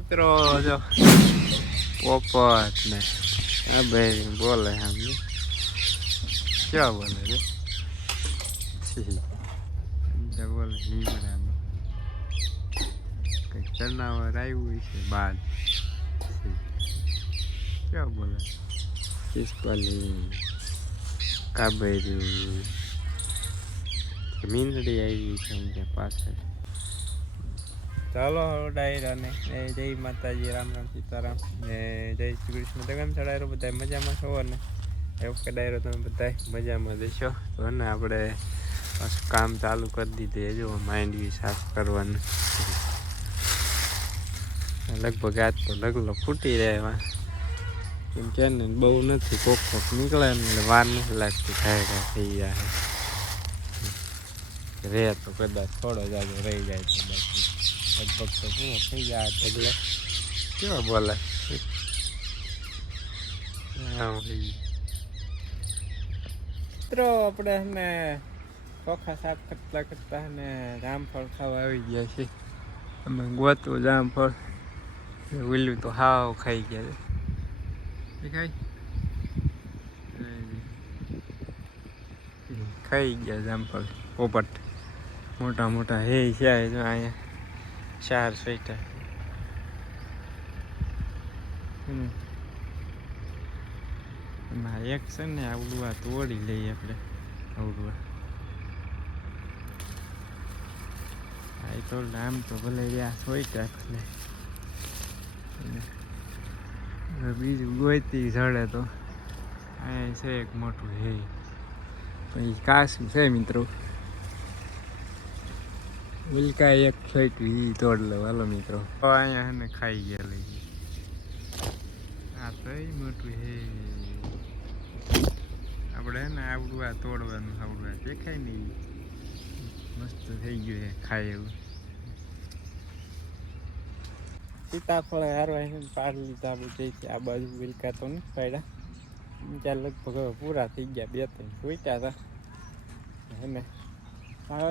મિત્રો જો. પોપટ ને આ ભાઈ બોલે આમ ક્યાં બોલે રે? બોલે લીમડાનું કંઈક જનાવર આવ્યું છે બાદ ક્યાં બોલે? કિસ્પાલી કાબેરી મીંદડી આવી છે પાછળ. ચાલો ડાયરાને. એ જય માતાજી, રામ રામ સીતારામ. ને જય શ્રી કૃષ્ણ. તો કેમ ડાયરો? બધા મજામાં છો ને? એવું કે ડાયરો, તમે બધા મજામાં દેશો તો ને આપણે કામ ચાલુ કરી દીધું. જો બી સાફ કરવાનું. લગભગ આજ તો લગલો ફૂટી રહે એમાં. કેમ કે ને, બહુ નથી, કોક કોક નીકળે ને એટલે વાર નથી લાગતી થાય ખાય થઈ જાય. રહે તો કદાચ થોડો જ આગળ રહી જાય બાકી લગભગ તો શું થઈ ગયા એટલે કેવા બોલે? મિત્રો આપણે ને ચોખા સાફ કરતા કરતા ને જામફળ ખાવા આવી ગયા છે અમે ગોતું જામફળ. ઓલું તો હાવ ખાઈ ગયા છે. ખાઈ ગયા જામફળ પોપટ. મોટા મોટા હે છે અહીંયા. ચાર સ્વેટર. એમાં એક છે ને આવડું આ તોડી લઈએ આપણે. આવડું આ. તો આમ તો ભલે રહ્યા સ્વેટર હવે બીજું ગોઈતી જડે તો. અહીંયા છે એક મોટું હે પછી કાસું છે મિત્રો. ઉલ્કા એક ફેંકવી ઈ તોડ લે વાલો મિત્રો. અહીંયા હે ને ખાઈ ગયા લઈ આ તો એ મોટું હે. આપણે હે ને આવડું આ તોડવાનું આવડું આ દેખાય ને મસ્ત થઈ ગયું હે ખાય એવું. સીતાફળ હારવા છે પાડ લીધા બધે આ બાજુ વિલકા તો ને પાડ્યા. ત્યાં લગભગ પૂરા થઈ ગયા બે ત્રણ જોઈતા હતા. આવા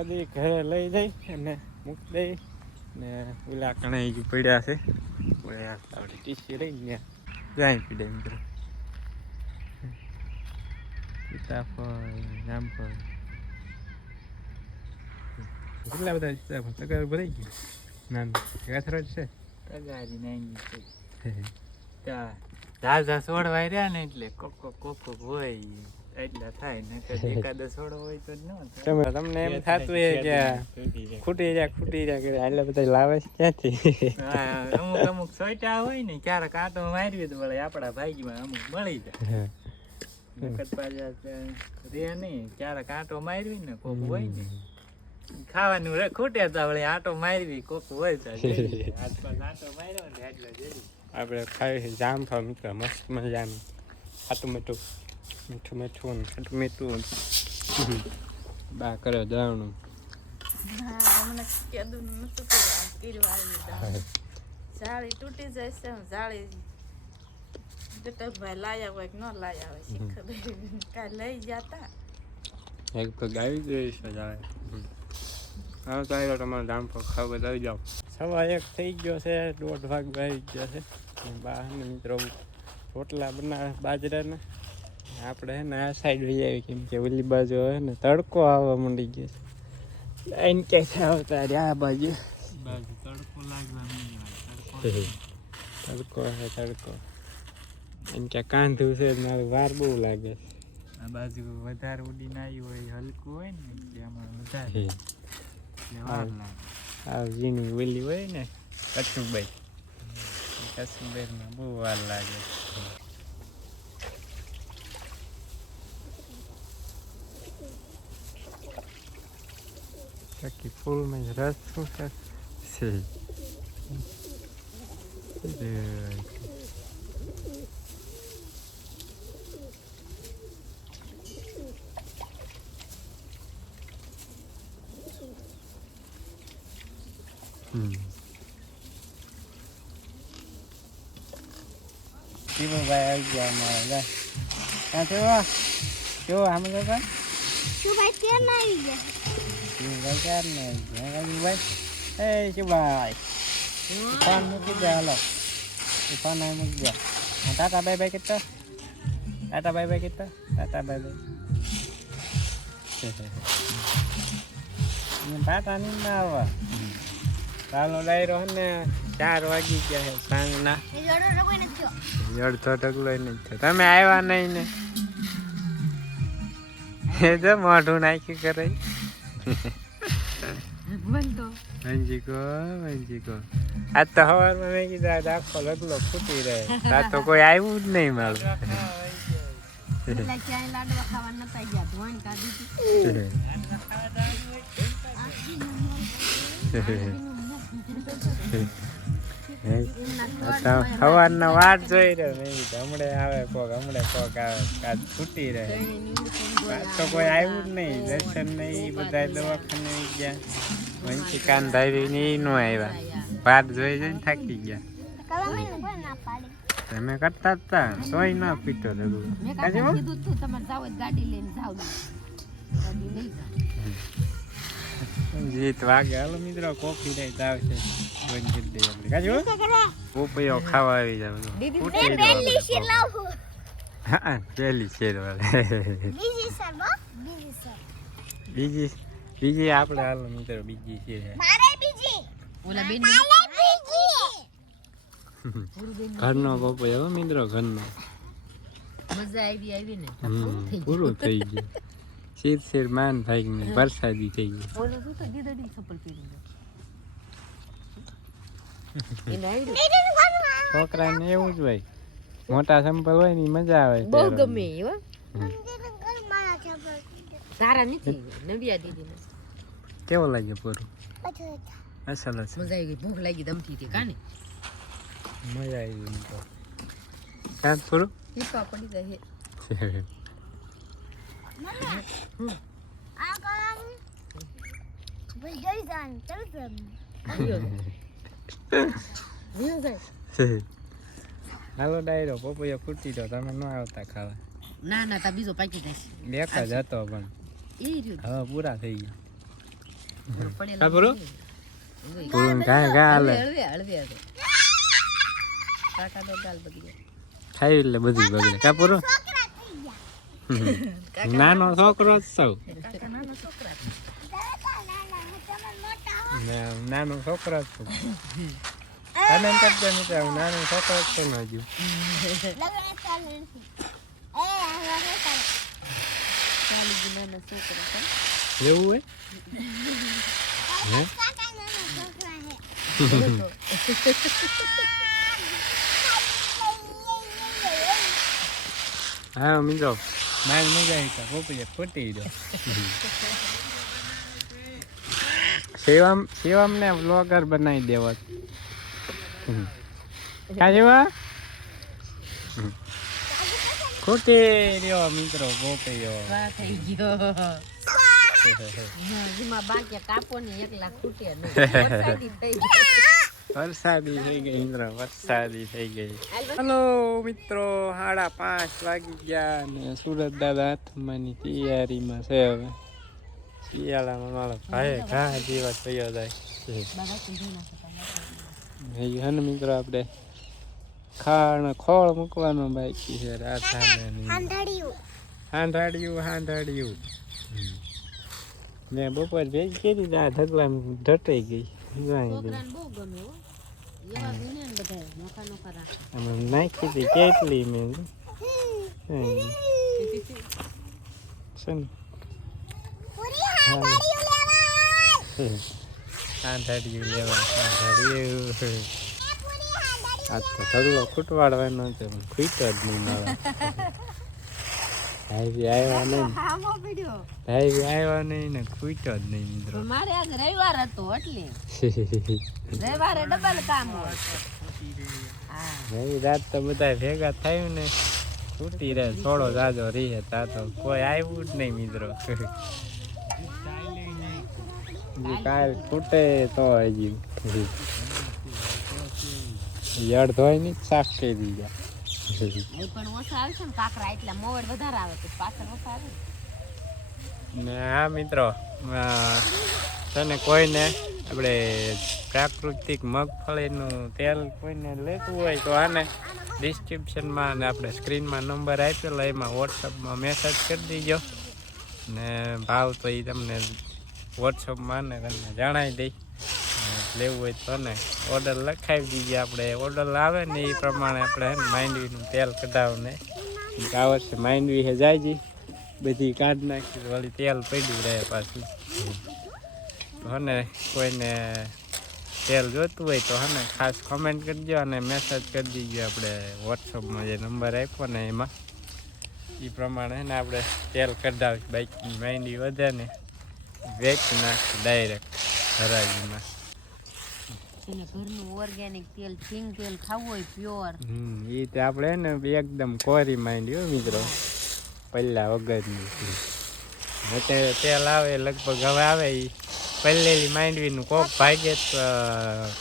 દે ઘરે લઈ જઈ અને મૂકી દઈ. ને ઓલા કણે પડ્યા છે. આપણે ટીસી રહી ને જાય પીડે મિત્રો. સીતાફળ જામફળ. કેટલા બધા સીતાફળ? તગાર ભરાઈ ગયું? ના જ છે? તગારી નાની છે. તા ઝાઝા છોડવાય રહ્યા ને એટલે કોક કોક હોય. એટલા થાય ને એકાદ છોડો હોય તો ન તમે તમને એમ થાતું એ કે ખૂટી જાય ખૂટી જાય એટલે બધા લાવે છે ક્યાંથી? હા, અમુક અમુક સોટા હોય ને ક્યારેક આંટો મારવી તો વળે આપણા ભાગ્યમાં અમુક મળી જાય. પાછા ત્યાં રે નહીં ક્યારેક આંટો મારવી ને કોક હોય ને. ખાવાનું રે ખૂટે તો વળે આંટો મારવી કોક હોય તો આસપાસ આંટો માર્યો ને એટલે આપણે ખાઈ જામ મિત્ર મસ્ત મજાનું. ખાટું મીઠું. મીઠું મીઠું ને. ખાટું મીઠું બા કર્યો જાણું જાળી તૂટી જાય છે હું. જાળી જટકભાઈ લાયા હોય કે ન લાયા હોય શી ખબર? કાંઈ લઈ જતા એક તો ગાવી ગઈ છે હા તો આવ્યો તમારે જામફળ ખાવ બધા આવી જાઓ. સવા એક થઈ ગયો છે દોઢ ભાગ ભાઈ ગયો છે. બહાર ને મિત્રો રોટલા બનાવે બાજરાના. આપણે હે ને આ સાઈડ વહી આવી કેમ કે ઓલી બાજુ હે ને તડકો આવવા માંડી ગયો છે. એન ક્યાંય આવતા રહ્યા આ બાજુ. બાજુ તડકો લાગવા. તડકો તડકો હે તડકો. એમ કે કાંધું છે મારું વાર બહુ લાગે આ બાજુ વધારે ઉડીને આવી હોય હલકું હોય ને એટલે આમાં વધારે. છે એટલે વાર લાગે. આ ઓલી હોય ને કચુબાઈ કચુબાઈમાં બહુ વાર લાગે. બાકી ફૂલમાં જ રસ શું છે છે હમ શિવભાઈ આવી ગયા અમારા જા ક્યાં થયો કેવો આમ જતા này ભાઈ કેમ આવી ગયા શિવભાઈ ક્યાં ને રાજુભાઈ એ શિવભાઈ ફોન મૂકી દે હાલો એ ફોન અહીં મૂકી દે હા, ટાટા બાય બાય કેટલા tata ta bye bay tata bye ta ta ની ના આવવા ચાલો ડાયરો હે ને ચાર વાગી ગયા છે સાંજના જડતો ઢગલો નહીં થયો તમે આવ્યા નહીં ને એ તો મોઢું નાખી કરે આજ તો સવારમાં મેં કીધું આખો લગલો ફૂટી રહે આ તો કોઈ આવ્યું જ નહીં મારું સવારના વાટ જોઈ રહ્યો મેં કીધું હમણે આવે કોક, હમણે કોક આવે. આજ છૂટી રહે. તો કોઈ આવ્યું જ નહીં. દર્શન નહીં બધા દવાખાને ગયા. વંશી કાન ધારી ને એ ન આવ્યા. વાટ જોઈ જઈને થાકી ગયા. તમે કરતા હતા સોય ના પીતો રઘુ કાજી બહુ? જીત વાગે. હાલો મિત્રો કોફી રહી આવશે બંધ કરી દઈએ આપણે. કાજી પોપૈયો ખાવા આવી રહ્યો હા પહેલી શેર વાળા બીજી બીજી આપણે હાલો મિત્રો બીજી છે. ઘરનો પપૈયો હો મિત્રો ઘરનો. મજા આવી આવી ને. પૂરું થઈ ગયું. શીર શીર માન ભાઈ ને વરસાદી થઈ ગઈ ઓલો શું તો દી ચપ્પલ પહેરી છોકરાને એવું જ હોય. મોટા સંપલ હોય ને મજા આવે બહુ ગમે એવા તારા નથી નવ્યા દીદી કેવો લાગ્યો પૂરું? અસલ મજા આવી ગઈ ભૂખ લાગી દમતી હતી કાને? મજા આવી ગઈ તો. કાં પૂરું ટીપા પડી જાય હાલો ડાયરો પપૈયો ફૂટી તો તમે ન આવતા ખાવા. ના ના તા બીજો પાકી જાય એક જ હતો પણ. હવે પૂરા થઈ ગયા. જાય ખાઈ એટલે બધી બગડે. કા પૂરું નાનો છોકરો જ સૌ કાકા નાના છોકરા છે. ના- નાનો છોકરો જ છું તમે એમ કરજો મિત્ર હું નાનો છોકરો જ છું ને હજુ ચાલી ગઈ નાના છોકરા છે. એવું હોય હા મિત્રો મારી મજા આવી તો પોપૈયા ફૂટી ગયો. શિવમ શિવમ ને બ્લોગર બનાવી દેવો. કાજીવા ખોટી ખૂટી રહ્યો મિત્રો પોપૈયો વાહ થઈ ગયો. બાકી કાપો ને એકલા ખૂટે નહીં. વરસાદી થઈ ગઈ. ઇન્દ્ર વરસાદી થઈ ગઈ. હલો મિત્રો સાડા પાંચ વાગી ગયા ને સુરત દાદા હાથમાંની તૈયારીમાં છે હવે. શિયાળામાં મારો ભાઈ ઘા જેવા થયો જાય હે ને મિત્રો આપણે ખાણ ખોળ મૂકવાનો બાકી છે રાધાને હાંધાડ્યું. હાંધાડ્યું ને બપોર ભેજ કરી આ ઢગલામાં ઢટાઈ ગઈ. બહુ ગમે બધાય, નોખા હતી કેટલી મેં ને? આંધાડિયું લેવા આંધાડિયું આ તો ઢગલો ખૂટવાડવાનો છે ખૂટ્યો જ નહીં મારા. ભાઈ આવ્યા નહીં. આમો પીડ્યો. ભાઈ આવ્યા નહીં ને ખૂટ્યો જ નહીં મિત્રો. મારે આજ રવિવાર હતો એટલે. રવિવારે ડબલ કામ હોય. હા. ભાઈ રાત તો બધા ભેગા થયું ને. તૂટી રહે થોડો જાજો રહે તા તો કોઈ આવ્યું જ નહીં મિત્રો. કાલ ફૂટે તો હજી. યડ ધોઈ ની શાક કરી દીધા. છે ને કાકરા ને. ને મિત્રો આ તને કોઈને આપણે પ્રાકૃતિક મગફળીનું તેલ કોઈને લેતું હોય તો આને ડિસ્ક્રિપ્શનમાં અને આપણે સ્ક્રીનમાં નંબર આપેલો, એમાં વોટ્સઅપમાં મેસેજ કરી દીજો. ને ભાવ તો એ તમને વોટ્સઅપમાં ને તમને જણાવી દઈ. લેવું હોય તો ને ઓર્ડર લખાવી દઈએ આપણે. ઓર્ડર આવે ને એ પ્રમાણે આપણે માંડવીનું તેલ કઢાવને. આ વર્ષે માંડવી હે જાય જઈ બધી કાઢ નાખી વળી તેલ પડ્યું રહે પાછું. હને કોઈને તેલ જોતું હોય તો હને ખાસ કમેન્ટ કરજો અને મેસેજ કરી દીજો આપણે વોટ્સઅપમાં જે નંબર આપ્યો ને એમાં. એ પ્રમાણે ને આપણે તેલ કઢાવી બાઇકની માંડવી વધે ને વેચી નાખી ડાયરેક્ટ હરાજીમાં. એને ઘરનું ઓર્ગેનિક તેલ સિંગ તેલ ખાવું હોય પ્યોર હમ એ તો આપણે ને એકદમ કોરી માંડી મિત્રો. પહેલા વગરની. અત્યારે તેલ આવે લગભગ હવે આવે એ પહેલેલી માંડવીનું કોક ભાગે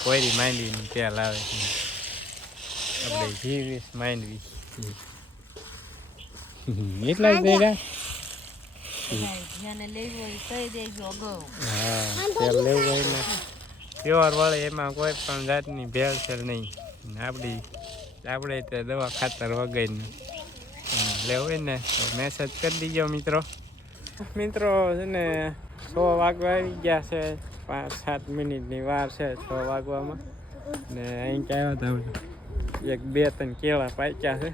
કોરી માંડવીનું તેલ આવે. આપણે જીવીસ માંડવી. એટલા જ દેગા જેને લેવું હોય કહી દેજો અગાઉ. હા તેલ લેવું હોય પ્યોર વળે એમાં કોઈ પણ જાતની ભેળસેળ નહીં. આપણી આપણે તે દવા ખાતર વગરની. લેવું હોય ને, તો મેસેજ કરી દીજો મિત્રો. મિત્રો, છે ને છ વાગવા આવી ગયા છે. પાંચ, સાત મિનિટની વાર છે છ વાગવામાં. ને અહીં આવ્યા હતા એક, બે, ત્રણ કેળા પાક્યા છે.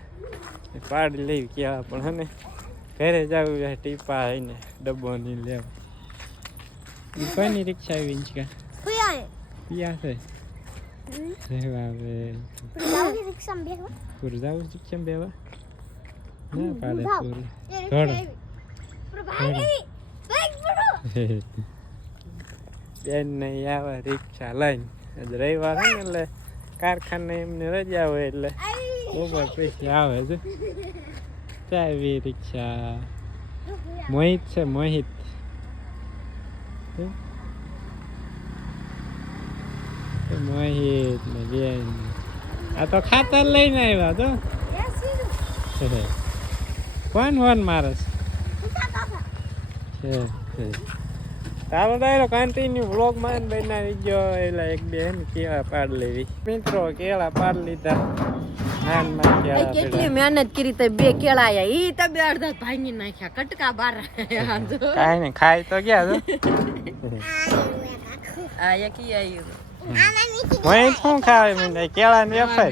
પાડી લેવી કેળા પણ, હે ઘરે જવું ટીપા આવીને ડબ્બો નહીં લેવા. કોઈની રિક્ષા આવી છે? પિયા છે રહેવા આવે પૂર જાવું રિક્ષા બેવા ના પાડે પૂર બેન નહીં આવે રિક્ષા લઈને આજ રવિવાર છે ને એટલે કારખાને એમને રજા હોય એટલે બપોર પછી આવે છે ચાવી રિક્ષા મોહિત છે મોહિત હે? એ મોહિત ને બેન આ તો ખાતર લઈને આવ્યા તો કોણ ફોન મારે છે? છે, છે. તારો ડાયરો કન્ટિન્યુ વ્લોગમાં બનાવી ગયો એટલે એક બેન કેળા પાડ લેવી. મિત્રો કેળા પાડ લીધા. કેટલી મહેનત કરી તો બે કેળા આયા. ઈ તો બે અડધા ભાંગી નાખ્યા કટકા બાર કાઈ ને ખાઈ તો ગયા આ એકી આયું. મોહિત શું ખાવે મને કેળા ને વેફર.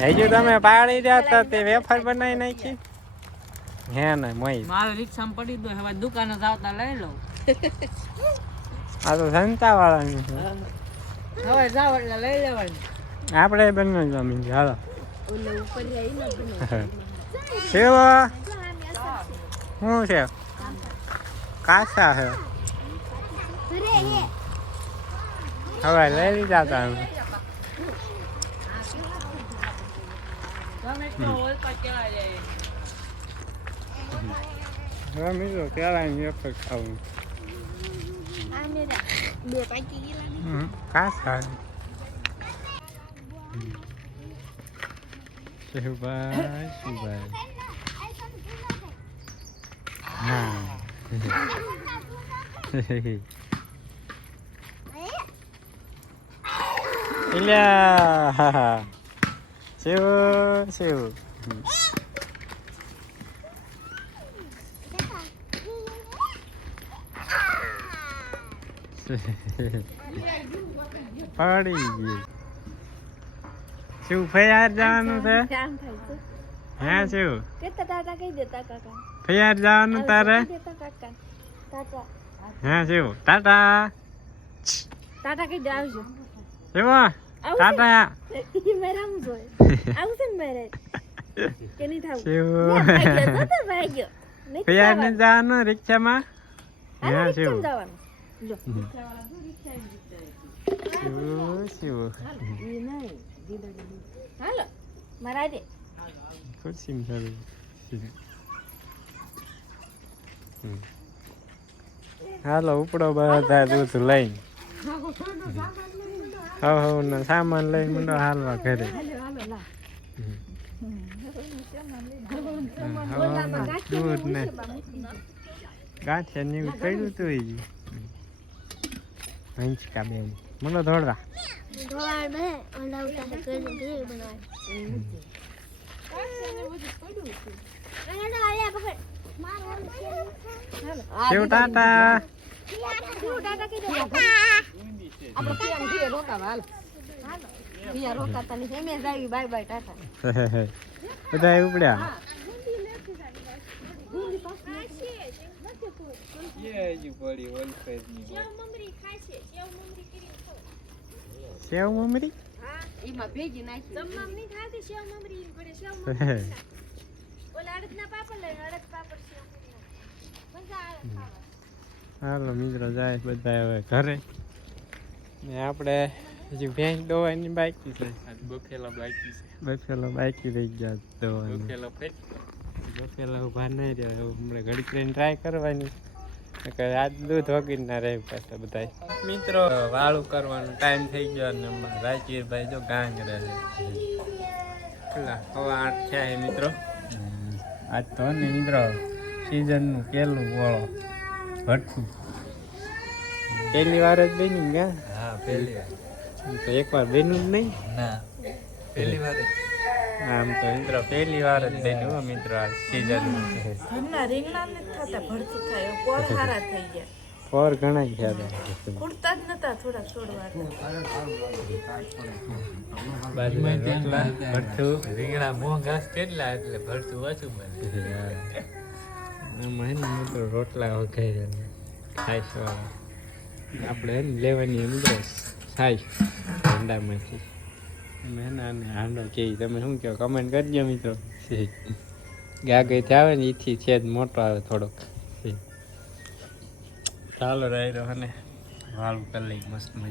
હજુ તમે પાડી જતા તે વેફર બનાવી નાખી. હે ને મોહિત મારે રિક્ષામાં પડી દો હવે દુકાને જાવતા લઈ લઉં. આ તો સંતા વાળાની છે. હવે જાવ એટલે લઈ લેવાની. આપણે બંને જમીન છે હાલો. સેવા. શું છે? કાચા છે. હવે લઈ લીધા તા અમે. હવે મિત્રો કેળાની વેફર ખાવું કાચા છે. શિવભાઈ શિવભાઈ હા ઇલ્યા શિવ શિવ પડી ગયું શિવ ફૈયાર જવાનું છે? હે શિવ ફૈયાર જવાનું તારે? હે શિવ ટાટા. ટાટા શિવ ટાટા આવશે ને મારે કે નહીં થાવું શિવ ભાગ્યો ફૈયાર ને જવાનું રિક્ષામાં હે શિવ જવાનું શિવ શિવ હાલો મારા દે ખુરશીમાં ચડી હાલો ઉપડો બધા દૂધ લઈને હવ હવ નો સામાન લઈને મંડો હાલવા ઘરે દૂધ ને ગાંઠિયા ને એવું પડ્યું હતું ઈ. હંચકા બેન મને દોડવા ટાટા નહીં બધા ઉપડ્યા સેવ મમરી એમાં ભેગી નાખી મમ્મી ખાતી સેવ મમરી પડે સેવ ઓલા અડદના પાપડ લઈને અડદ પાપડ સેવ મજા આવે ખાવા. હાલો મિત્રો જાય બધા હવે ઘરે. ને આપણે હજી ભેંસ દોવાની બાકી છે. બફેલા બાકી છે. બફેલો બાકી રહી ગયા દોવાની. બફેલા ફેટ બફેલા ઊભા નહીં રહ્યો હમણાં ઘડી રહીને ટ્રાય કરવાની. આજ દૂધ વગી ના રહે પાછા બધા મિત્રો વાળું કરવાનો ટાઈમ થઈ ગયો અને રાજવીરભાઈ જો ગાંગ રહે. હવા આઠ થયા મિત્રો. આજ તો ને મિત્રો સિઝનનું પહેલું ગોળો ભઠ્ઠું પહેલી વાર જ બની ગયા હા પહેલી વાર. તો એકવાર બન્યું જ નહીં? ના પહેલી વાર જ. આમ તો મિત્રો પહેલી વાર જ બન્યું હો મિત્રો આ સીઝન ઘરના રીંગણા ને થતા ભરતું થાય કોળ હારા થઈ ગયા. ફોર ઘણા ગયા હતા ખૂટતા જ નતા થોડા છોડવા. બાજુમાં ભઠ્ઠું રીંગણા મોંઘા છે કેટલા એટલે ભરતું ઓછું બને આમાં હે મિત્રો રોટલા વઘાર્યા ખાઈશ આપણે હે લેવાની લેવાની મિત્રો ખાઈશ હાંડામાંથી અમે હે આને હાંડો કહે તમે શું કહો? કમેન્ટ કરજો મિત્રો. ગાગેથી આવે ને એથી છે જ મોટો આવે થોડોક. ચાલો રહ્યો અને વાળું કરી લઈ મસ્ત મજા.